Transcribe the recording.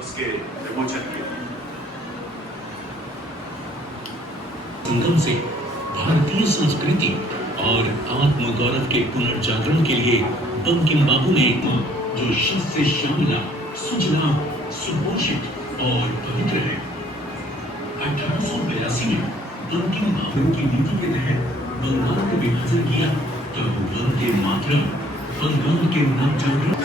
उसके विमोचन के लिए। संगम से भारतीय संस्कृति और आत्मगौरव के पुनर्जागरण के लिए बंकिम बाबू ने जो शस्त्र से शामिला, सुजला, सुपोषित और पवित्र है। 1882 में बंकिम बाबू की नीति के तहत बंगाल को विभाजन किया, तब वंदे मातरम बंगाल के नवजागरण